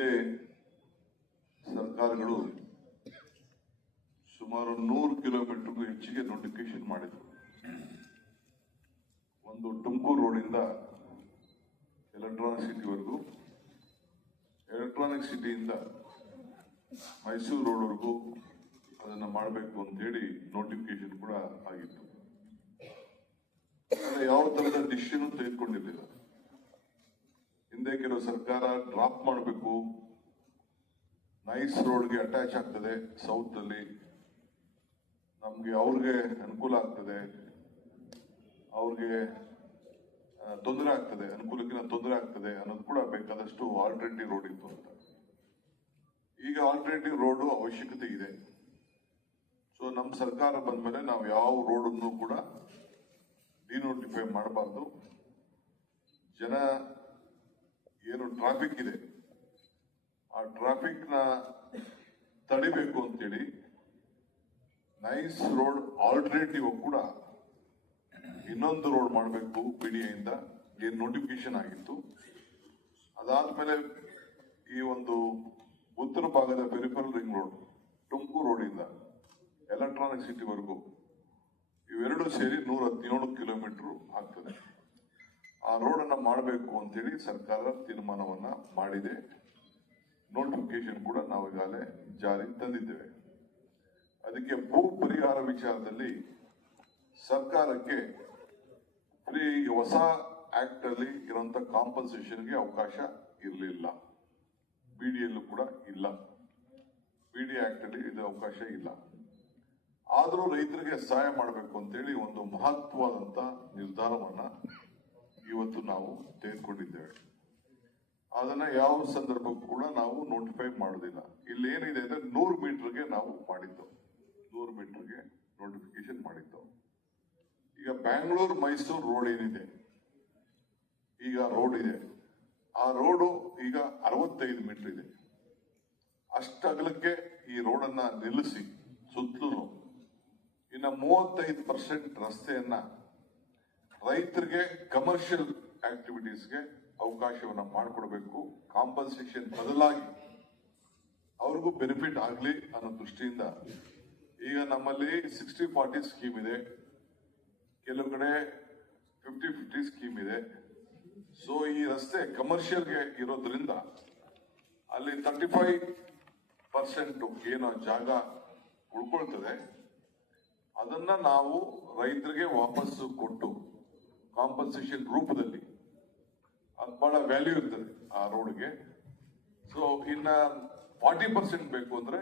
ಹಿಂದೆ ಸರ್ಕಾರಗಳು ಸುಮಾರು ನೂರು ಕಿಲೋಮೀಟರ್ಗೂ ಹೆಚ್ಚಿಗೆ ನೋಟಿಫಿಕೇಶನ್ ಮಾಡಿದ್ರು. ಒಂದು ತುಮಕೂರು ರೋಡಿಂದ ಎಲೆಕ್ಟ್ರಾನಿಕ್ ಸಿಟಿವರೆಗೂ, ಎಲೆಕ್ಟ್ರಾನಿಕ್ ಸಿಟಿಯಿಂದ ಮೈಸೂರು ರೋಡ್ವರೆಗೂ ಅದನ್ನು ಮಾಡಬೇಕು ಅಂತೇಳಿ ನೋಟಿಫಿಕೇಶನ್ ಕೂಡ ಆಗಿತ್ತು. ಯಾವ ಥರದ ಡಿಸಿಷನ್ ತೆಗೆದುಕೊಂಡಿರಲಿಲ್ಲ. ಹಿಂದೆ ಕೆಲವು ಸರ್ಕಾರ ಡ್ರಾಪ್ ಮಾಡಬೇಕು. ನೈಸ್ ರೋಡ್ಗೆ ಅಟ್ಯಾಚ್ ಆಗ್ತದೆ ಸೌತ್ ಅಲ್ಲಿ. ನಮಗೆ ಅವ್ರಿಗೆ ಅನುಕೂಲ ಆಗ್ತದೆ. ಅವ್ರಿಗೆ ತೊಂದರೆ ಆಗ್ತದೆ. ಅನುಕೂಲಕ್ಕಿಂತ ತೊಂದರೆ ಆಗ್ತದೆ ಅನ್ನೋದು ಕೂಡ ಬೇಕಾದಷ್ಟು ಆಲ್ಟರ್ನೇಟಿವ್ ರೋಡ್ ಇತ್ತು ಅಂತ. ಈಗ ಆಲ್ಟರ್ನೇಟಿವ್ ರೋಡ್ ಅವಶ್ಯಕತೆ ಇದೆ. ಸೊ ನಮ್ಮ ಸರ್ಕಾರ ಬಂದ್ಮೇಲೆ ನಾವು ಯಾವ ರೋಡನ್ನು ಕೂಡ ಡಿನೋಟಿಫೈ ಮಾಡಬಾರ್ದು. ಜನ ಏನು ಟ್ರಾಫಿಕ್ ಇದೆ. ಆ ಟ್ರಾಫಿಕ್ನ ತಡಿಬೇಕು ಅಂತೇಳಿ ನೈಸ್ ರೋಡ್ ಆಲ್ಟರ್ನೇಟಿವ್ ಕೂಡ ಇನ್ನೊಂದು ರೋಡ್ ಮಾಡಬೇಕು ಬಿಡಿಯಿಂದ ಏನು ನೋಟಿಫಿಕೇಶನ್ ಆಗಿತ್ತು. ಅದಾದ್ಮೇಲೆ ಈ ಒಂದು ಉತ್ತರ ಭಾಗದ ಪೆರಿಫರಲ್ ರಿಂಗ್ ರೋಡ್ ತುಮಕೂರು ರೋಡಿಂದ ಎಲೆಕ್ಟ್ರಾನಿಕ್ ಸಿಟಿವರೆಗೂ ಇವೆರಡು ಸೇರಿ ನೂರ ಹದಿನೇಳು ಕಿಲೋಮೀಟರ್ ಆಗ್ತದೆ. ಆ ರೋಡ್ ಅನ್ನ ಮಾಡಬೇಕು ಅಂತೇಳಿ ಸರ್ಕಾರ ತೀರ್ಮಾನವನ್ನ ಮಾಡಿದೆ. ನೋಟಿಫಿಕೇಶನ್ ಕೂಡ ನಾವು ಈಗಾಗಲೇ ಜಾರಿಗೆ ತಂದಿದ್ದೇವೆ. ಅದಕ್ಕೆ ಭೂ ಪರಿಹಾರ ವಿಚಾರದಲ್ಲಿ ಸರ್ಕಾರಕ್ಕೆ ಫ್ರೀ ಹೊಸ ಆಕ್ಟ್ ಅಲ್ಲಿ ಇರುವಂತ ಕಾಂಪನ್ಸೇಷನ್ಗೆ ಅವಕಾಶ ಇರಲಿಲ್ಲ. ಬಿಡಿಯಲ್ಲೂ ಕೂಡ ಇಲ್ಲ. ಬಿಡಿ ಆಕ್ಟ್ ಅಲ್ಲಿ ಇದು ಅವಕಾಶ ಇಲ್ಲ. ಆದರೂ ರೈತರಿಗೆ ಸಹಾಯ ಮಾಡಬೇಕು ಅಂತೇಳಿ ಒಂದು ಮಹತ್ವದಂತ ನಿರ್ಧಾರವನ್ನ ಇವತ್ತು ನಾವು ತೆಗೆದುಕೊಂಡಿದ್ದೇವೆ. ಅದನ್ನ ಯಾವ ಸಂದರ್ಭಕ್ಕೂ ಕೂಡ ನಾವು ನೋಟಿಫೈ ಮಾಡೋದಿಲ್ಲ ಇಲ್ಲಿ ಏನಿದೆ ಅಂದ್ರೆ ನೂರು ಮೀಟರ್ಗೆ ನಾವು ಮಾಡಿದ್ದು. ನೂರು ಮೀಟರ್ಗೆ ನೋಟಿಫಿಕೇಶನ್ ಮಾಡಿದ್ದು. ಈಗ ಬ್ಯಾಂಗ್ಳೂರ್ ಮೈಸೂರು ರೋಡ್ ಏನಿದೆ? ಈಗ ರೋಡ್ ಇದೆ. ಆ ರೋಡು ಈಗ ಅರವತ್ತೈದು ಮೀಟರ್ ಇದೆ ಅಷ್ಟ ಅಗಲಕ್ಕೆ ಈ ರೋಡನ್ನ ನಿಲ್ಲಿಸಿ ಸುತ್ತಲೂ. ಇನ್ನ ಮೂವತ್ತೈದು ಪರ್ಸೆಂಟ್ ರಸ್ತೆಯನ್ನ ರೈತರಿಗೆ ಕಮರ್ಷಿಯಲ್ ಆಕ್ಟಿವಿಟೀಸ್ಗೆ ಅವಕಾಶವನ್ನು ಮಾಡಿಕೊಡ್ಬೇಕು. ಕಾಂಪನ್ಸೇಷನ್ ಬದಲಾಗಿ ಅವ್ರಿಗೂ ಬೆನಿಫಿಟ್ ಆಗಲಿ ಅನ್ನೋ ದೃಷ್ಟಿಯಿಂದ ಈಗ ನಮ್ಮಲ್ಲಿ ಸಿಕ್ಸ್ಟಿ ಫಾರ್ಟಿ ಸ್ಕೀಮ್ ಇದೆ. ಕೆಲವು ಕಡೆ ಫಿಫ್ಟಿ ಫಿಫ್ಟಿ ಸ್ಕೀಮ್ ಇದೆ. ಸೊ ಈ ರಸ್ತೆ ಕಮರ್ಷಿಯಲ್ಗೆ ಇರೋದ್ರಿಂದ ಅಲ್ಲಿ ತರ್ಟಿ ಫೈವ್ ಪರ್ಸೆಂಟ್ ಏನೋ ಜಾಗ ಉಳ್ಕೊಳ್ತದೆ. ಅದನ್ನ ನಾವು ರೈತರಿಗೆ ವಾಪಸ್ಸು ಕೊಟ್ಟು ಕಾಂಪನ್ಸೇಷನ್ ರೂಪದಲ್ಲಿ ಅದು ಬಹಳ ವ್ಯಾಲ್ಯೂ ಇರ್ತದೆ ಆ ರೋಡ್ಗೆ ಸೊ ಇನ್ನ ಫಾರ್ಟಿ ಪರ್ಸೆಂಟ್ ಬೇಕು ಅಂದ್ರೆ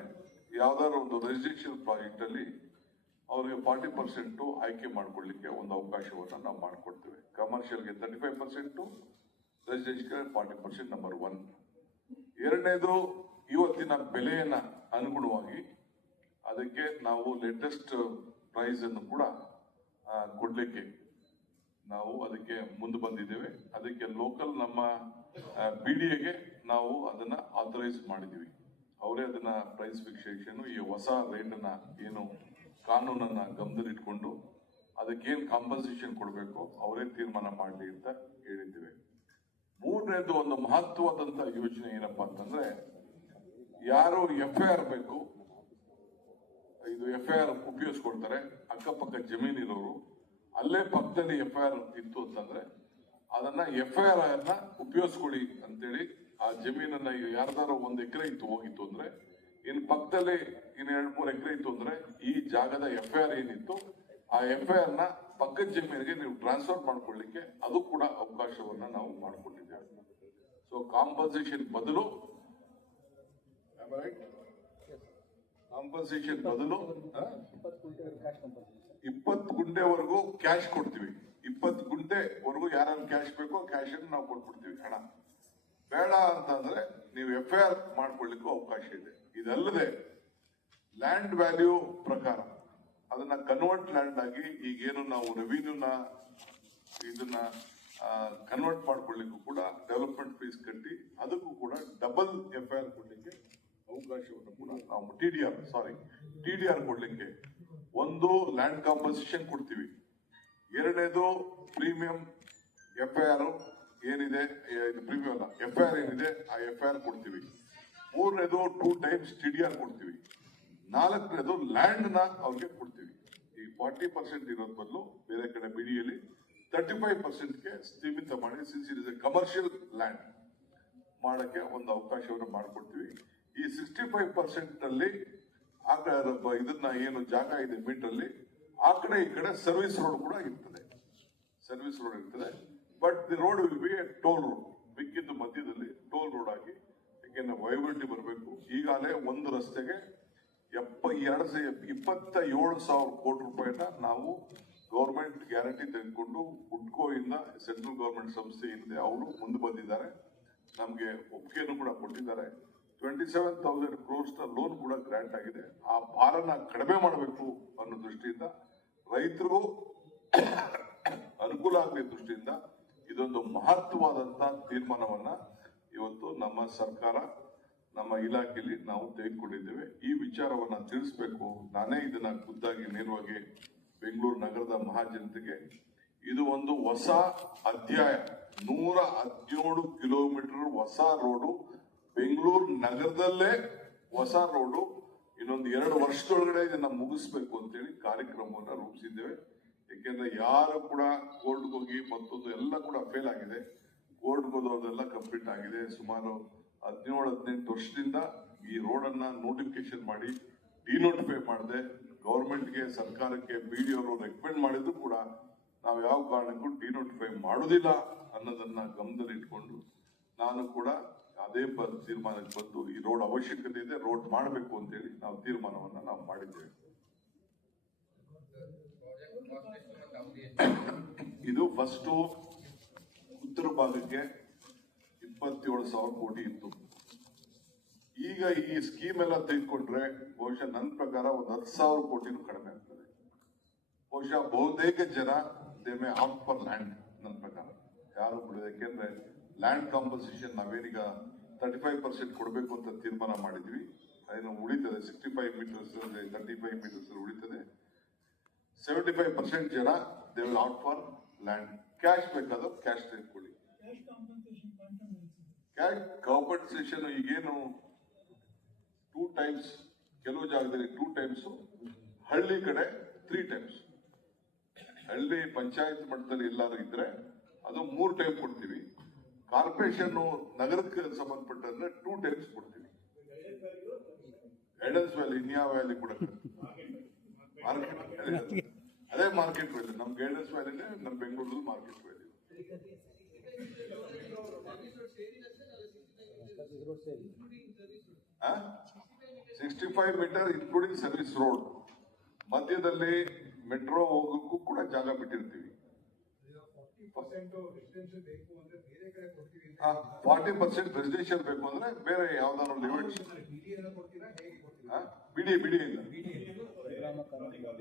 ಯಾವ್ದಾದ್ರು ಒಂದು ರೆಸಿಡೆನ್ಷಿಯಲ್ ಪ್ರಾಜೆಕ್ಟ್ ಅಲ್ಲಿ ಅವರಿಗೆ ಫಾರ್ಟಿ ಪರ್ಸೆಂಟ್ ಆಯ್ಕೆ ಮಾಡ್ಕೊಳ್ಳಿಕ್ಕೆ ಒಂದು ಅವಕಾಶವನ್ನು ನಾವು ಮಾಡಿಕೊಡ್ತೇವೆ. ಕಮರ್ಷಿಯಲ್ಗೆ thirty five percent residential forty percent number one ಎರಡನೇದು ಇವತ್ತಿನ ಬೆಲೆಯನ್ನ ಅನುಗುಣವಾಗಿ ಅದಕ್ಕೆ ನಾವು ಲೇಟೆಸ್ಟ್ ಪ್ರೈಸ್ ಅನ್ನು ಕೂಡ ಕೊಡ್ಲಿಕ್ಕೆ ನಾವು ಅದಕ್ಕೆ ಮುಂದೆ ಬಂದಿದ್ದೇವೆ. ಅದಕ್ಕೆ ಲೋಕಲ್ ನಮ್ಮ ಬಿ ಡಿ ಎಗೆ ನಾವು ಅದನ್ನ ಆಥರೈಸ್ ಮಾಡಿದೀವಿ ಅವರೇ ಅದನ್ನ ಪ್ರೈಸ್ ಫಿಕ್ಸೇಷನ್ ಈ ಹೊಸ ರೇಟ್ ಅನ್ನ ಏನು ಕಾನೂನನ್ನ ಗಮನದಲ್ಲಿಟ್ಕೊಂಡು ಅದಕ್ಕೇನು ಕಾಂಪನ್ಸೇಷನ್ ಕೊಡಬೇಕು, ಅವರೇ ತೀರ್ಮಾನ ಮಾಡಲಿ ಅಂತ ಹೇಳಿದ್ದೇವೆ. ಮೂರನೇದು ಒಂದು ಮಹತ್ವವಾದಂತ ಯೋಜನೆ ಏನಪ್ಪಾ ಅಂತಂದ್ರೆ, ಯಾರು ಎಫ್ ಐ ಆರ್ ಬೇಕು, ಇದು ಎಫ್ ಐ ಆರ್ ಉಪಯೋಗಿಸ್ಕೊಳ್ತಾರೆ ಅಕ್ಕಪಕ್ಕ ಜಮೀನ್ ಇರೋರು ಅಲ್ಲೇ ಪಕ್ಕದಲ್ಲಿ ಎಫ್ ಐ ಆರ್ ಇತ್ತು ಅಂತಂದ್ರೆ ಅದನ್ನ ಎಫ್ ಐ ಆರ್ ಅನ್ನ ಉಪಯೋಗಿಸ್ಕೊಳ್ಳಿ ಅಂತೇಳಿ ಆ ಜಮೀನನ್ನ ಯಾರ್ದಾರು ಒಂದ್ ಎಕರೆ ಇತ್ತು ಹೋಗಿತ್ತು ಅಂದ್ರೆ ಇನ್ ಪಕ್ಕದಲ್ಲಿ ಇನ್ ಎರಡ್ ಮೂರ್ ಎಕರೆ ಇತ್ತು ಅಂದ್ರೆ ಈ ಜಾಗದ ಎಫ್ ಐ ಆರ್ ಏನಿತ್ತು ಆ ಎಫ್ ಐ ಆರ್ನ ಪಕ್ಕದ ಜಮೀನಿಗೆ ನೀವು ಟ್ರಾನ್ಸ್ಫರ್ ಮಾಡ್ಕೊಳ್ಳಿಕ್ಕೆ ಅದು ಕೂಡ ಅವಕಾಶವನ್ನ ನಾವು ಮಾಡಿಕೊಟ್ಟಿದ್ದೇವೆ ಸೊ ಕಾಂಪನ್ಸೇಷನ್ ಬದಲು ಕಾಂಪನ್ಸೇಷನ್ ಬದಲು? ಇಪ್ಪತ್ತು ಗುಂಡೆವರೆಗೂ ಕ್ಯಾಶ್ ಕೊಡ್ತೀವಿ. ಇಪ್ಪತ್ತು ಗುಂಡೆವರೆಗೂ ಯಾರು ಕ್ಯಾಶ್ ಬೇಕೋ ಕ್ಯಾಶ್ ನಾವು ಕೊಟ್ಬಿಡ್ತೀವಿ. ಹಣ ಬೇಡ ಅಂತಂದ್ರೆ ನೀವು ಎಫ್ ಐ ಆರ್ ಮಾಡ್ಕೊಳ್ಳಿಕ್ಕೂ ಅವಕಾಶ ಇದೆ. ಇದಲ್ಲದೆ ಲ್ಯಾಂಡ್ ವ್ಯಾಲ್ಯೂ ಪ್ರಕಾರ ಅದನ್ನ ಕನ್ವರ್ಟ್ ಲ್ಯಾಂಡ್ ಆಗಿ ಈಗೇನು ನಾವು ರೆವಿನ್ಯೂನ ಇದನ್ನ ಕನ್ವರ್ಟ್ ಮಾಡ್ಕೊಳ್ಳಿಕ್ಕೂ ಕೂಡ ಡೆವಲಪ್ಮೆಂಟ್ ಫೀಸ್ ಕಟ್ಟಿ ಅದಕ್ಕೂ ಕೂಡ ಡಬಲ್ ಎಫ್ ಐ ಆರ್ ಕೊಡ್ಲಿಕ್ಕೆ ಅವಕಾಶವನ್ನು ಕೂಡ ನಾವು T D R sorry T D R ಕೊಡ್ಲಿಕ್ಕೆ ಒಂದು ಲ್ಯಾಂಡ್ ಕಾಂಪನ್ಸೇಷನ್ ಕೊಡ್ತೀವಿ. ಎರಡನೇದು ಪ್ರೀಮಿಯಂ ಎಫ್ ಐ ಆರ್ ಏನಿದೆ ಪ್ರೀಮಿಯಂ ಅಲ್ಲ ಎಫ್ ಐ ಆರ್ ಏನಿದೆ, ಆ ಎಫ್ ಐ ಆರ್ ಕೊಡ್ತೀವಿ. ಮೂರನೇದು ಟೂ ಟೈಮ್ಸ್ ಟಿ ಆರ್ ಕೊಡ್ತೀವಿ. ನಾಲ್ಕನೇದು ಲ್ಯಾಂಡ್ನ ಅವ್ರಿಗೆ ಕೊಡ್ತೀವಿ. ಈ ಫಾರ್ಟಿ ಪರ್ಸೆಂಟ್ ಇರೋದ್ ಬದಲು ಬೇರೆ ಕಡೆ ಬಿಡಿಯಲ್ಲಿ ತರ್ಟಿ ಫೈವ್ ಪರ್ಸೆಂಟ್ಗೆ ಸೀಮಿತ ಮಾಡಿ since it is a commercial land ಮಾಡಕ್ಕೆ ಒಂದು ಅವಕಾಶವನ್ನು ಮಾಡಿಕೊಡ್ತೀವಿ. ಈ ಸಿಕ್ಸ್ಟಿ ಫೈವ್ ಪರ್ಸೆಂಟ್ ಆ ಕಡೆ ಬ- ಇದನ್ನ ಏನು ಜಾಗ ಇದೆ ಮೀಟರ್ ಆ ಕಡೆ ಈ ಕಡೆ ಸರ್ವಿಸ್ ರೋಡ್ ಕೂಡ ಇರ್ತದೆ. ಸರ್ವಿಸ್ ರೋಡ್ ಇರ್ತದೆ. But the road will be toll road ಬಿಕ್ಕಿದ್ದು ಮಧ್ಯದಲ್ಲಿ ಟೋಲ್ ರೋಡ್ ಆಗಿ ಯಾಕೆಂದ್ರೆ ವೈಬಿಲಿಟಿ ಬರಬೇಕು. ಈಗಾಗಲೇ ಒಂದು ರಸ್ತೆಗೆ ಎಪ್ಪ, ಎರಡು ಇಪ್ಪತ್ತ ಏಳು ಸಾವಿರ ಕೋಟಿ ರೂಪಾಯಿನ ನಾವು ಗೌರ್ಮೆಂಟ್ ಗ್ಯಾರಂಟಿ ತೆಗೆದುಕೊಂಡು ಹುಡ್ಕೋ ಇಂದ ಸೆಂಟ್ರಲ್ ಗೌರ್ಮೆಂಟ್ ಸಂಸ್ಥೆ ಏನಿದೆ ಅವರು ಮುಂದೆ ಬಂದಿದ್ದಾರೆ. ನಮಗೆ ಒಪ್ಪಿಗೆಯನ್ನು ಕೂಡ ಕೊಟ್ಟಿದ್ದಾರೆ. ಟ್ವೆಂಟಿ ಸೆವೆನ್ ತೌಸಂಡ್ ಲೋನ್ ಕೂಡ ಗ್ರಾಂಟ್ ಆಗಿದೆ. ಆ ಭಾರನ ಕಡಿಮೆ ಮಾಡಬೇಕು ಅನ್ನೋ ದೃಷ್ಟಿಯಿಂದ ರೈತರಿಗೂ ಅನುಕೂಲ ಆಗಲಿ ದೃಷ್ಟಿಯಿಂದ ಇದೊಂದು ಮಹತ್ವವಾದಂತ ತೀರ್ಮಾನವನ್ನ ಇವತ್ತು ನಮ್ಮ ಸರ್ಕಾರ, ನಮ್ಮ ಇಲಾಖೆಯಲ್ಲಿ ನಾವು ತೆಗೆದುಕೊಂಡಿದ್ದೇವೆ. ಈ ವಿಚಾರವನ್ನ ತಿಳಿಸ್ಬೇಕು. ನಾನೇ ಇದನ್ನ ಖುದ್ದಾಗಿ ನೇರವಾಗಿ ಬೆಂಗಳೂರು ನಗರದ ಮಹಾಜನತೆಗೆ. ಇದು ಒಂದು ಹೊಸ ಅಧ್ಯಾಯ. ನೂರ ಹದಿನೇಳು ಕಿಲೋಮೀಟರ್ ಹೊಸ ರೋಡು ಬೆಂಗಳೂರು ನಗರದಲ್ಲೇ ಹೊಸ ರೋಡು ಇನ್ನೊಂದು ಎರಡು ವರ್ಷದೊಳಗಡೆ ಇದನ್ನ ಮುಗಿಸ್ಬೇಕು ಅಂತೇಳಿ ಕಾರ್ಯಕ್ರಮವನ್ನ ರೂಪಿಸಿದ್ದೇವೆ. ಯಾಕೆಂದ್ರೆ ಯಾರು ಕೂಡ ಕೋರ್ಟ್ಗೆ ಹೋಗಿ ಮತ್ತೊಂದು ಎಲ್ಲ ಕೂಡ ಫೇಲ್ ಆಗಿದೆ. ಕೋರ್ಟ್ಗೆ ಹೋದವ್ರದೆಲ್ಲ ಕಂಪ್ಲೀಟ್ ಆಗಿದೆ. ಸುಮಾರು ಹದಿನೇಳು, ಹದಿನೆಂಟು ವರ್ಷದಿಂದ ಈ ರೋಡನ್ನ ನೋಟಿಫಿಕೇಶನ್ ಮಾಡಿ ಡಿನೋಟಿಫೈ ಮಾಡದೆ. ಗೌರ್ಮೆಂಟ್ಗೆ ಸರ್ಕಾರಕ್ಕೆ ಬಿ ಡಿ ಅವರು ರೆಕಮೆಂಡ್ ಮಾಡಿದ್ರು ಕೂಡ ನಾವು ಯಾವ ಕಾರಣಕ್ಕೂ ಡಿನೋಟಿಫೈ ಮಾಡೋದಿಲ್ಲ ಅನ್ನೋದನ್ನ ಗಮನದಲ್ಲಿ ಇಟ್ಕೊಂಡು ನಾನು ಕೂಡ ಅದೇ ತೀರ್ಮಾನಕ್ಕೆ ಬಂದು ಈ ರೋಡ್ ಅವಶ್ಯಕತೆ ಇದೆ ರೋಡ್ ಮಾಡಬೇಕು ಅಂತೇಳಿ ನಾವು ತೀರ್ಮಾನವನ್ನ ನಾವು ಮಾಡಿದ್ದೇವೆ. ಇದು ಫಸ್ಟ್ ಉತ್ತರ ಭಾಗಕ್ಕೆ ಇಪ್ಪತ್ತೇಳು ಸಾವಿರ ಕೋಟಿ ಇತ್ತು. ಈಗ ಈ ಸ್ಕೀಮ್ ಎಲ್ಲ ತೆಗೆದುಕೊಂಡ್ರೆ ಬಹುಶಃ ನನ್ನ ಪ್ರಕಾರ ಒಂದು ಹತ್ತು ಸಾವಿರ ಕೋಟಿನೂ ಕಡಿಮೆ ಆಗ್ತದೆ. ಬಹುಶಃ ಬಹುತೇಕ ಜನ they may opt for land ನನ್ನ ಪ್ರಕಾರ. ಯಾರು ಬಿಡೋದಕ್ಕೆ ಲ್ಯಾಂಡ್ ಕಾಂಪನ್ಸೇಷನ್ ನಾವೇನೀಗ ತರ್ಟಿ ಫೈವ್ ಪರ್ಸೆಂಟ್ ಕೊಡಬೇಕು ಅಂತ ತೀರ್ಮಾನ ಮಾಡಿದ್ವಿ. ಅದೇನು ಉಳಿತದೆ sixty five metres thirty five metres ಉಳಿತದೆ. ಸೆವೆಂಟಿ ಫೈವ್ ಪರ್ಸೆಂಟ್ ಜನ they will opt for land cash ಬೇಕಾದ್ರೆ ಕ್ಯಾಶ್ ತೆಗೆದುಕೊಳ್ಳಿ. ಕ್ಯಾಶ್ ಕಾಂಪನ್ಸೇಷನ್ ಈಗೇನು ಟೂ ಟೈಮ್ಸ್ ಕೆಲವು ಜಾಗದಲ್ಲಿ ಟೂ ಟೈಮ್ಸ್ ಹಳ್ಳಿ ಕಡೆ ತ್ರೀ ಟೈಮ್ಸ್ ಹಳ್ಳಿ ಪಂಚಾಯತ್ ಮಟ್ಟದಲ್ಲಿ ಎಲ್ಲಾದ್ರೂ ಇದ್ರೆ ಅದು ಮೂರು ಟೈಮ್ ಕೊಡ್ತೀವಿ. ಕಾರ್ಪೊರೇಷನ್ ನಗರಕ್ಕೆ ಸಂಬಂಧಪಟ್ಟಂದ್ರೆ ಟೂ ಟೈಮ್ಸ್ ಕೊಡ್ತೀವಿ ಗೈಡೆನ್ಸ್ ವ್ಯಾಲಿ ಇನ್ಯಾ ವ್ಯಾಲಿ ಕೂಡ ಅದೇ ಮಾರ್ಕೆಟ್ ವ್ಯಾಲಿ ನಮ್ ಗೈಡೆನ್ಸ್ ವ್ಯಾಲಿನೇ ನಮ್ ಬೆಂಗಳೂರಲ್ಲಿ market value sixty five metre including service road ಮಧ್ಯದಲ್ಲಿ ಮೆಟ್ರೋ ಹೋಗೋಕ್ಕೂ ಕೂಡ ಜಾಗ ಬಿಟ್ಟಿರ್ತೀವಿ ಪರ್ಸೆಂಟ್ ರೆಸಿಡೆನ್ಷಿಯಲ್ ಬೇಕು ಅಂದ್ರೆ ಬೇರೆ ಕಡೆ ಕೊಡ್ತೀವಿ ಅಂತ ಫಾರ್ಟಿ ಪರ್ಸೆಂಟ್ ರೆಸಿಡೆನ್ಷಿಯಲ್ ಬೇಕು ಅಂದ್ರೆ ಬೇರೆ ಯಾವ್ದಾದ್ರು ಲಿಮಿಟ್ಸ್ ಬಿಡಿ ಬಿಡಿ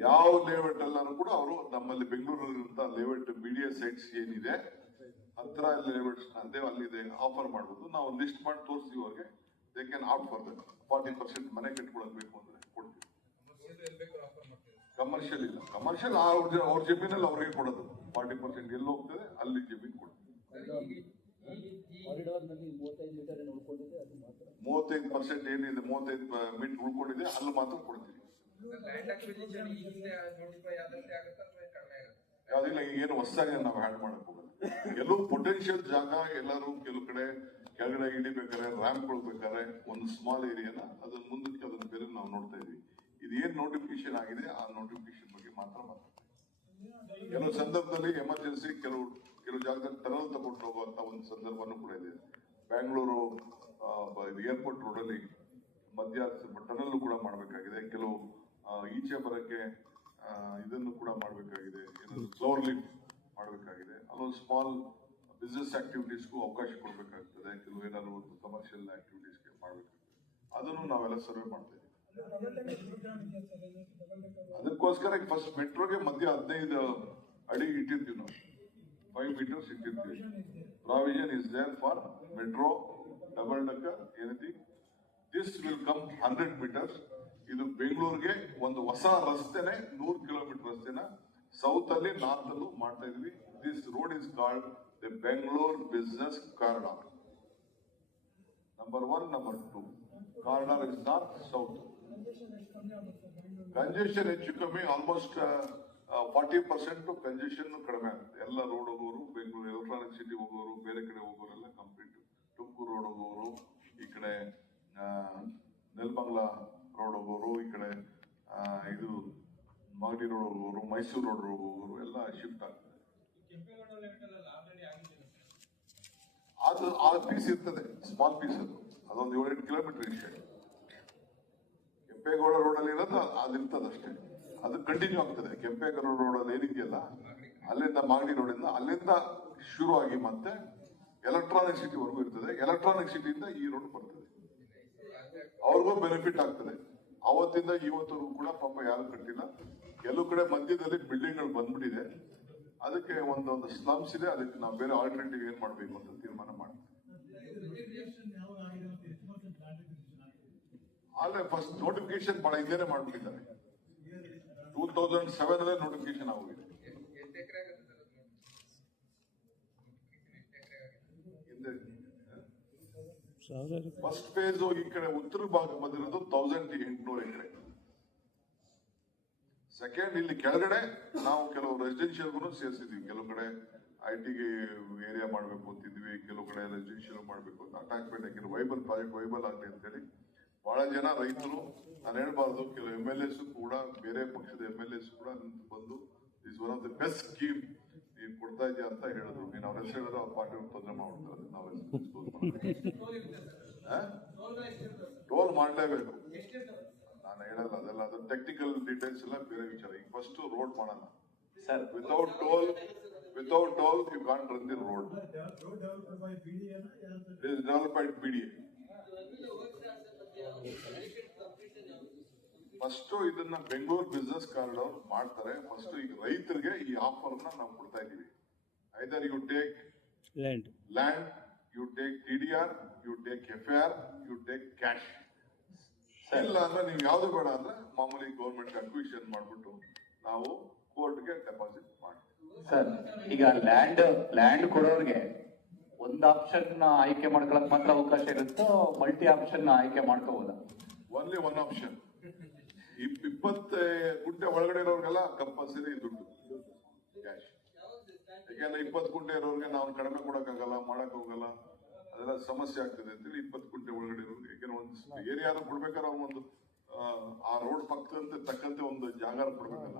ಯಾವ ಲೇಔಟ್ ಎಲ್ಲಾನು ಕೂಡ ಅವರು ನಮ್ಮಲ್ಲಿ ಬೆಂಗಳೂರಿನಂತ ಲೇಔಟ್ ಮೀಡಿಯಾ ಸೈಟ್ಸ್ ಏನಿದೆ ಹತ್ರ ಲೇಔಟ್ಸ್ ಅಂತೆ ಅಲ್ಲಿದೆ ಆಫರ್ ಮಾಡಬಹುದು ನಾವು ಲಿಸ್ಟ್ ಮಾಡಿ ತೋರಿಸ್ತೀವಿ ಅವ್ರಿಗೆ. They can opt for that forty percent ಮನೆ ಕಟ್ಕೊಳಕ್ ಬೇಕು ಅಂದ್ರೆ ಕೊಡ್ತೀವಿ. ಕಮರ್ಷಿಯಲ್ ಇಲ್ಲ. ಕಮರ್ಷಿಯಲ್ ಅವ್ರ ಜಮೀನಲ್ಲಿ ಅವ್ರಿಗೆ ಕೊಡೋದು. ಫಾರ್ಟಿ ಪರ್ಸೆಂಟ್ ಎಲ್ಲಿ ಹೋಗ್ತದೆ ಅಲ್ಲಿ ಜಮೀನು ನಲ್ಲಿ ಮೂವತ್ತೈದು ಪರ್ಸೆಂಟ್ ಏನಿದೆ ಮೂವತ್ತೈದು ಮೀಟರ್ ಉಳ್ಕೊಂಡಿದೆ ಅಲ್ಲಿ ಮಾತ್ರ ಕೊಡ್ತೀವಿ. ಯಾವ್ದಿಲ್ಲ ಏನು ಹೊಸದಾಗಿ ನಾವು ಹ್ಯಾಡ್ ಮಾಡಕ್ ಹೋಗಲ್ಲ ಕೆಲವು ಪೊಟೆನ್ಶಿಯಲ್ ಜಾಗ ಎಲ್ಲರೂ ಕೆಲವು ಕಡೆ ಕೆಳಗಡೆ ಇಳಿಬೇಕಾದ್ರೆ ರ್ಯಾಂಪ್ ಬೇಕಾದ್ರೆ ಒಂದು ಸ್ಮಾಲ್ ಏರಿಯಾನ ಅದನ್ನ ಮುಂದಕ್ಕೆ ಅದನ್ನ ಬೇರೆ ನಾವು ನೋಡ್ತಾ ಇದೀವಿ. ಇದು ಏನ್ ನೋಟಿಫಿಕೇಶನ್ ಆಗಿದೆ ಆ ನೋಟಿಫಿಕೇಶನ್ ಬಗ್ಗೆ ಮಾತ್ರ ಮಾತಾಡ್ತೀವಿ ಕೆಲವು ಸಂದರ್ಭದಲ್ಲಿ ಎಮರ್ಜೆನ್ಸಿ ಕೆಲವು ಕೆಲವು ಜಾಗದಲ್ಲಿ ಟನಲ್ ತಗೊಂಡು ಹೋಗುವಂತ ಒಂದು ಸಂದರ್ಭನೂ ಕೂಡ ಇದೆ. ಬ್ಯಾಂಗ್ಳೂರು ಏರ್ಪೋರ್ಟ್ ರೋಡ್ ಅಲ್ಲಿ ಮಧ್ಯ ಟನಲ್ ಕೂಡ ಮಾಡಬೇಕಾಗಿದೆ. ಕೆಲವು ಈಚೆ ಬರಕ್ಕೆ ಇದನ್ನು ಕೂಡ ಮಾಡಬೇಕಾಗಿದೆ. ಫ್ಲೋರ್ ಲಿಫ್ಟ್ ಮಾಡಬೇಕಾಗಿದೆ. ಅಲ್ಲೊಂದು ಸ್ಮಾಲ್ ಬಿಸ್ನೆಸ್ ಆಕ್ಟಿವಿಟೀಸ್ಗೂ ಅವಕಾಶ ಕೊಡಬೇಕಾಗ್ತದೆ. ಕೆಲವು ಏನಾದ್ರು ಒಂದು ಕಮರ್ಷಿಯಲ್ ಆಕ್ಟಿವಿಟೀಸ್ಗೆ ಮಾಡಬೇಕಾಗ್ತದೆ. ಅದನ್ನು ನಾವೆಲ್ಲ ಸರ್ವೆ ಮಾಡ್ತಾ ಅದಕ್ಕೋಸ್ಕರ ಫಸ್ಟ್ ಮೆಟ್ರೋಗೆ ಮಧ್ಯ ಹದಿನೈದು ಅಡಿ ಇಟ್ಟಿರ್ತೀವಿ ನಾವು. ಫೈವ್ ಮೀಟರ್ಸ್ ಇಟ್ಟಿರ್ತೀವಿ. Provision is there for metro double decker anything this will come hundred metres ಇದು ಬೆಂಗಳೂರಿಗೆ ಒಂದು ಹೊಸ ರಸ್ತೆನೆ ನೂರು ಕಿಲೋಮೀಟರ್ ರಸ್ತೆನ ಸೌತ್ ಅಲ್ಲಿ ನಾರ್ತ್ ಅಲ್ಲೂ ಮಾಡ್ತಾ ಇದೀವಿ this road is called the Bengaluru business corridor number one number two corridor is north south congestion ಹೆಚ್ಚು ಕಮ್ಮಿ ಆಲ್ಮೋಸ್ಟ್ ಫಾರ್ಟಿ ಪರ್ಸೆಂಟ್ ಕಂಜೆಷನ್ ಕಡಿಮೆ ಆಗುತ್ತೆ. ಎಲ್ಲ ರೋಡ್ ಹೋಗೋರು ಬೆಂಗಳೂರು ಎಲೆಕ್ಟ್ರಾನಿಕ್ ಸಿಟಿ ಹೋಗೋರು, ಬೇರೆ ಕಡೆ ಹೋಗೋರೆಲ್ಲ ಕಂಪ್ಲೀಟ್ ತುಮಕೂರು ರೋಡ್ ಹೋಗೋರು, ಈ ಕಡೆ ನೆಲಮಂಗ್ಲ ರೋಡ್ ಹೋಗೋರು, ಈ ಕಡೆ ಇದು ಮಾಗಡಿ ರೋಡ್ ಹೋಗೋರು ಮೈಸೂರು ರೋಡ್ ಹೋಗೋರು, ಎಲ್ಲ ಶಿಫ್ಟ್ ಆಗ್ತದೆ. ಅದು, ಆ ಪೀಸ್ ಇರ್ತದೆ ಸ್ಮಾಲ್ ಪೀಸ್ ಅದು. ಅದೊಂದು ಏಳೆಂಟು ಕಿಲೋಮೀಟರ್ ಇಷ್ಟೇ ಕೆಂಪೇಗೌಡ ರೋಡಲ್ಲಿ ಇರೋದು ಅದು ಇರ್ತದೆ ಅಷ್ಟೇ. ಅದು ಕಂಟಿನ್ಯೂ ಆಗ್ತದೆ. ಕೆಂಪೇಗೌಡ ರೋಡಲ್ಲಿ ಏನಿದೆಯಲ್ಲ, ಅಲ್ಲಿಂದ ಮಾಗಡಿ ರೋಡಿಂದ ಅಲ್ಲಿಂದ ಶುರು ಆಗಿ ಮತ್ತೆ ಎಲೆಕ್ಟ್ರಾನಿಕ್ ಸಿಟಿ ವರೆಗೂ ಇರ್ತದೆ. ಎಲೆಕ್ಟ್ರಾನಿಕ್ ಸಿಟಿಯಿಂದ ಈ ರೋಡ್ ಬರ್ತದೆ. ಅವ್ರಿಗೂ ಬೆನಿಫಿಟ್ ಆಗ್ತದೆ. ಅವತ್ತಿಂದ ಇವತ್ತವರೆಗೂ ಕೂಡ ಪಾಪ ಯಾರು ಕಟ್ಟಿಲ್ಲ. ಎಲ್ಲೂ ಕಡೆ ಮಧ್ಯದಲ್ಲಿ ಬಿಲ್ಡಿಂಗ್ಗಳು ಬಂದ್ಬಿಟ್ಟಿದೆ. ಅದಕ್ಕೆ ಒಂದೊಂದು ಸ್ಲಮ್ಸ್ ಇದೆ. ಅದಕ್ಕೆ ನಾವು ಬೇರೆ ಆಲ್ಟರ್ನೇಟಿವ್ ಏನ್ ಮಾಡ್ಬೇಕು ಅಂತ ತೀರ್ಮಾನ ಮಾಡ್ತೀವಿ. ಆದ್ರೆ ಫಸ್ಟ್ ನೋಟಿಫಿಕೇಶನ್ ಬಹಳ ಹಿಂದೆನೆ ಮಾಡ್ಬಿಟ್ಟಿದ್ದಾರೆ. ಟೂ ತೌಸಂಡ್ ಸೆವೆನ್ ಅಲ್ಲೇ ನೋಟಿಫಿಕೇಶನ್ ಆಗೋಗಿದೆ. ಫಸ್ಟ್ ಫೇಸ್ ಈ ಕಡೆ ಉತ್ತರ ಭಾಗ ಬಂದಿರೋದು ತೌಸಂಡ್ ಎಂಟುನೂರು ಎಕರೆ ಸೆಕೆಂಡ್ ಇಲ್ಲಿ ಕೆಳಗಡೆ ನಾವು ಕೆಲವು ರೆಸಿಡೆನ್ಶಿಯಲ್ಗೂ ಸೇರಿಸಿದ್ವಿ. ಕೆಲವು ಕಡೆ ಐ ಟಿಗೆ ಏರಿಯಾ ಮಾಡಬೇಕು ಅಂತಿದ್ವಿ. ಕೆಲವು ಕಡೆ ರೆಸಿಡೆನ್ಷಿಯಲ್ ಮಾಡಬೇಕು ಅಂತ ಅಟ್ಯಾಚ್ಮೆಂಟ್ ಆಗಿರೋ ವೈಬಲ್ ಪ್ರಾಜೆಕ್ಟ್ ವೈಬಲ್ ಆಗಲಿ ಅಂತೇಳಿ. ಬಹಳ ಜನ ರೈತರು ನಾನು ಹೇಳ್ಬಾರ್ದು ಕೆಲವು ಎಂ ಎಲ್ ಎಸ್ ಕೂಡ ಬೇರೆ ಪಕ್ಷದ ಎಂ ಎಲ್ ಎಸ್ ಕೂಡ ನಿಂತು ಬಂದು is one of the best scheme ನೀನ್ ಕೊಡ್ತಾ ಇದೆಯಾ ಅಂತ ಹೇಳಿದ್ರು. ನೀನು ಅವ್ರ ಹೆಸರು ಹೇಳಿದ್ರೆ ಅವ್ರ ಪಾರ್ಟಿ ತೊಂದರೆ ಮಾಡ್ತಾರೆ ಟೋಲ್ ಇರುತ್ತೆ ಟೋಲ್ ಎಷ್ಟಿರ್ತದೆ ಸರ್ ಟೋಲ್ ಮಾಡಲೇಬೇಕು. ನಾನು ಹೇಳಲ್ಲ ಅದೆಲ್ಲ ಅದು ಟೆಕ್ನಿಕಲ್ ಡೀಟೇಲ್ಸ್ ಎಲ್ಲ ಬೇರೆ ವಿಚಾರ. ಈಗ ಫಸ್ಟ್ ರೋಡ್ ಮಾಡೋಣ sir without toll without toll you can't run the road road developed by BDA it is developed B D first ಇದನ್ನ ಬೆಂಗಳೂರು ಬಿಸ್ನೆಸ್ ಕಾರ್ಡ್ ಅವ್ರು ಮಾಡ್ತಾರೆ. ಫಸ್ಟ್ ಈಗ ರೈತರಿಗೆ ಈ ಆಫರ್ನ ನಾವು ಕೊಡ್ತಾ ಇದೀವಿ either you take land land you take T D R you take F R you take cash ಇಲ್ಲ ಅಂದ್ರೆ ನೀವು ಯಾವ್ದು ಬೇಡ ಅಂದ್ರೆ ಮಾಮೂಲಿ ಗೌರ್ಮೆಂಟ್ ಅಕ್ವಿಷನ್ ಮಾಡ್ಬಿಟ್ಟು ನಾವು ಕೋರ್ಟ್ಗೆ ಡೆಪಾಸಿಟ್ ಮಾಡ್ತೀವಿ. ಸರ್ ಈಗ ಲ್ಯಾಂಡ್ ಲ್ಯಾಂಡ್ ಕೊಡೋರ್ಗೆ ಒಂದ್ ಆಪ್ಷನ್ ಆಯ್ಕೆ ಮಾಡ್ಕೊಳಕ್ ಮಾತ್ರ ಅವಕಾಶ ಇರುತ್ತೋ ಮಲ್ಟಿ ಆಪ್ಷನ್ ಆಯ್ಕೆ ಮಾಡ್ಕೋಬೋದಾ? ಓನ್ಲಿ ಒನ್ ಆಪ್ಷನ್ ಇಪ್ಪತ್ತು ಗುಂಟೆ ಒಳಗಡೆ ಇರೋರ್ಗೆಲ್ಲ ಕಂಪಲ್ಸರಿ ದುಡ್ಡು. ಕ್ಯಾಶ್ ಯಾಕೆಂದ್ರೆ ಇಪ್ಪತ್ತು ಗುಂಟೆ ಇರೋರ್ಗೆ ನಾವು ಕಡಿಮೆ ಕೊಡಕ್ಕಾಗಲ್ಲ ಮಾಡಕ್ ಹೋಗಲ್ಲ. ಅದೆಲ್ಲ ಸಮಸ್ಯೆ ಆಗ್ತದೆ ಅಂತೇಳಿ ಇಪ್ಪತ್ತು ಗುಂಟೆ ಒಳಗಡೆ ಇರೋರ್ಗೆ. ಯಾಕೆಂದ್ರೆ ಒಂದು ಏರಿಯಾದ್ರು ಕೊಡ್ಬೇಕಾದ್ರೆ ಒಂದು ಆ, ರೋಡ್ ಪಕ್ಕದಂತೆ ತಕ್ಕಂತೆ ಒಂದು ಜಾಗ ಕೊಡ್ಬೇಕಲ್ಲ.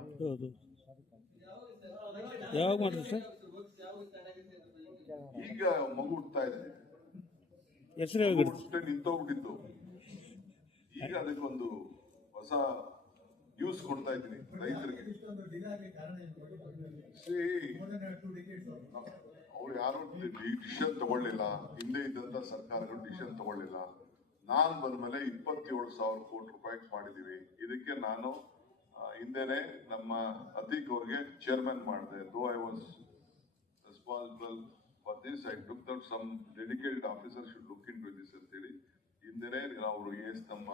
ಈಗ ಮಗು ಹುಡ್ತಾ ಇದೆ. ನಿಂತೋಗ್ಬಿಟ್ಟಿತ್ತು. ಈಗ ಅದಕ್ಕೊಂದು ಹೊಸ ನ್ಯೂಸ್ ಕೊಡ್ತಾ ಇದ್ದೀನಿ ರೈತರಿಗೆ. ಅವ್ರು ಯಾರು ಡಿಸಿಷನ್ ತಗೊಳ್ಳಿಲ್ಲ. ಹಿಂದೆ ಇದ್ದಂತ ಸರ್ಕಾರಗಳು ಡಿಸಿಷನ್ ತಗೊಳ್ಳಿಲ್ಲ. ನಾನ್ ಬಂದ್ಮೇಲೆ ಇಪ್ಪತ್ತೇಳು ಸಾವಿರ ಕೋಟಿ ರೂಪಾಯಿ ಮಾಡಿದೀವಿ. ಇದಕ್ಕೆ ನಾನು ಹಿಂದೆನೆ ನಮ್ಮ ಅತೀಕ್ ಅವ್ರಿಗೆ ಚೇರ್ಮನ್ ಮಾಡಿದೆ. Though I was responsible for this I took that some dedicated officer should look into this ಅಂತೇಳಿ. ಹಿಂದೆನೆ ಅವರು ಎಸ್ ನಮ್ಮ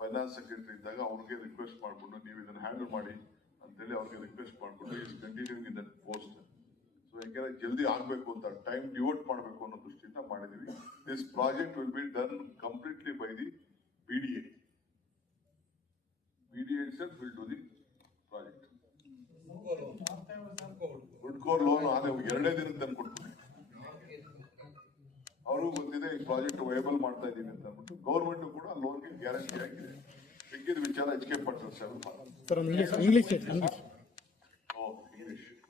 ಫೈನಾನ್ಸ್ ಸೆಕ್ರೆಟರಿ ಇದ್ದಾಗ ಅವ್ರಿಗೆ ರಿಕ್ವೆಸ್ಟ್ ಮಾಡಿಕೊಂಡು ನೀವು ಇದನ್ನು ಹ್ಯಾಂಡಲ್ ಮಾಡಿ ಅಂತೇಳಿ ಅವ್ರಿಗೆ ರಿಕ್ವೆಸ್ಟ್ ಮಾಡಿಕೊಂಡು is continuing in that post so ಯಾಕೆಂದ್ರೆ ಜಲ್ದಿ ಆಗಬೇಕು ಅಂತ ಟೈಮ್ ಡಿವೋಟ್ ಮಾಡಬೇಕು ಅನ್ನೋ ದೃಷ್ಟಿಯಿಂದ ಮಾಡಿದೀವಿ. This project will be done completely by the B D A B D A will to the project ಹುಡ್ಕೋರ್ loan ಅದೇ ಎರಡೇ ದಿನಕ್ಕೆ ತಂದು ಕೊಡ್ತೀನಿ ಅವ್ರಿಗೂ ಗೊತ್ತಿದೆ ಈ ಪ್ರಾಜೆಕ್ಟ್ ವೈಬಲ್ ಮಾಡ್ತಾ ಇದ್ದೀವಿ ಅಂತ ಅಂದ್ಬಿಟ್ಟು ಗೌರ್ಮೆಂಟ್ ಕೂಡ ಲೋನ್ಗೆ ಗ್ಯಾರಂಟಿ ಆಗಿದೆ. ಸಿಕ್ಕಿದ ವಿಚಾರ ಎಚ್ ಕೆ ಪಟ್ಟರು sir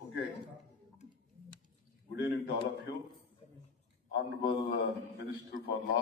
okay good evening to all of you honourable minister for law.